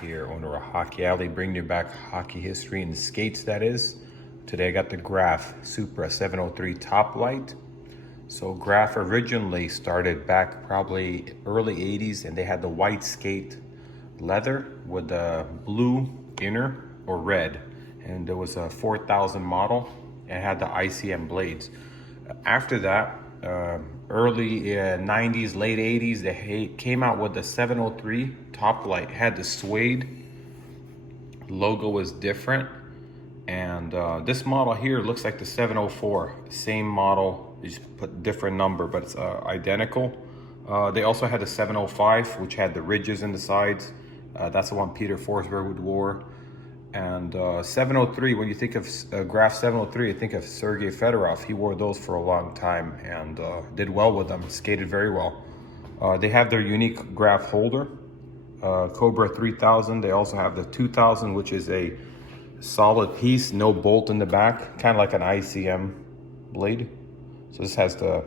here, owner of Hockey Alley, bringing you back hockey history and skates, that is. Today I got the Graf Supra 703 Top Light. So Graf originally started back probably early 80s, and they had the white skate leather with the blue inner or red. And there was a 4000 model and had the ICM blades. After that, early 90s, late 80s, they came out with the 703 Top Light. It had the suede logo, was different, and this model here looks like the 704, same model, you just put different number, but it's identical. They also had the 705, which had the ridges in the sides. That's the one Peter Forsberg wore. And 703, when you think of Graf 703, you think of Sergei Fedorov. He wore those for a long time and did well with them, skated very well. They have their unique Graf holder, Cobra 3000. They also have the 2000, which is a solid piece, no bolt in the back, kind of like an ICM blade. So this has the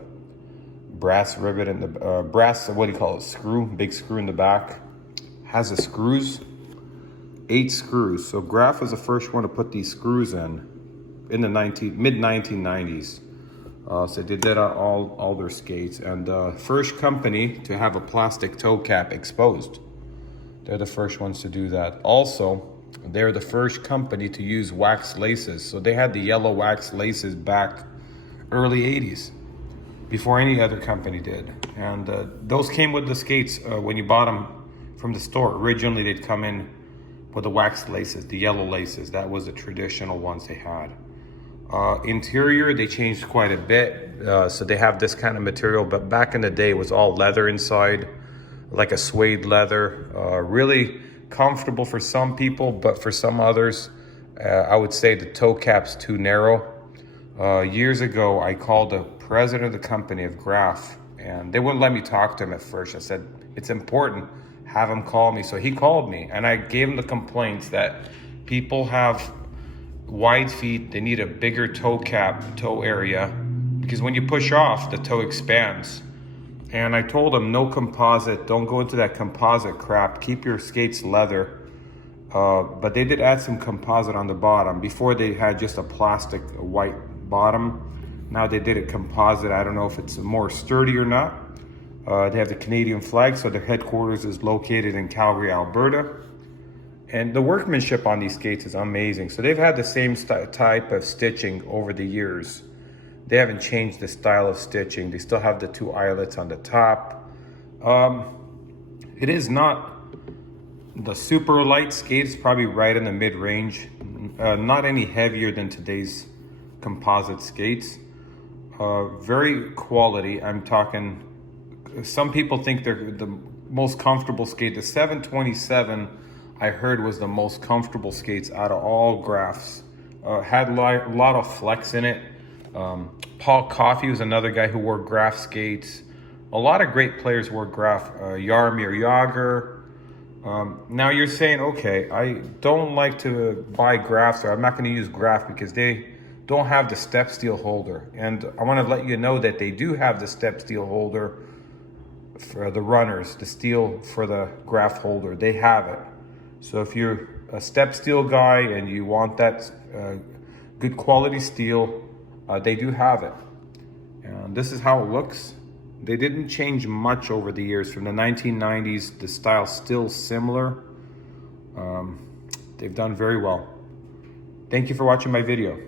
brass rivet in the brass, what do you call it, screw, big screw in the back. Has the screws, 8 screws. So Graf was the first one to put these screws in the mid 1990s. So they did all their skates, and first company to have a plastic toe cap exposed. They're the first ones to do that. Also, they're the first company to use wax laces. So they had the yellow wax laces back early 80s, before any other company did. And those came with the skates when you bought them from the store. Originally, they'd come in with the wax laces, the yellow laces. That was the traditional ones they had. Interior, they changed quite a bit. So they have this kind of material, but back in the day, it was all leather inside, like a suede leather. Really comfortable for some people, but for some others, I would say the toe cap's too narrow. Years ago, I called the president of the company of Graf, and they wouldn't let me talk to him at first. I said, it's important, have him call me. So he called me, and I gave him the complaints that people have wide feet, they need a bigger toe cap, toe area, because when you push off, the toe expands. And I told him, no composite, don't go into that composite crap, keep your skates leather. But they did add some composite on the bottom. Before they had just a plastic white bottom. Now they did a composite. I don't know if it's more sturdy or not. They have the Canadian flag, so their headquarters is located in Calgary, Alberta. And the workmanship on these skates is amazing. So they've had the same type of stitching over the years. They haven't changed the style of stitching. They still have the 2 eyelets on the top. It is not the super light skate. It's probably right in the mid-range. Not any heavier than today's composite skates. Very quality. I'm talking, some people think they're the most comfortable skate. The 727 I heard was the most comfortable skates out of all Grafs. Had a lot of flex in it. Paul Coffey was another guy who wore Graf skates. A lot of great players wore Graf. Jaromir Jagr. Now you're saying, okay, I don't like to buy Grafs, or I'm not going to use Graf because they don't have the step steel holder. And I want to let you know that they do have the step steel holder for the runners, the steel for the Graf holder. They have it. So if you're a step steel guy and you want that good quality steel, they do have it. And this is how it looks. They didn't change much over the years. From the 1990s, the style's still similar. They've done very well. Thank you for watching my video.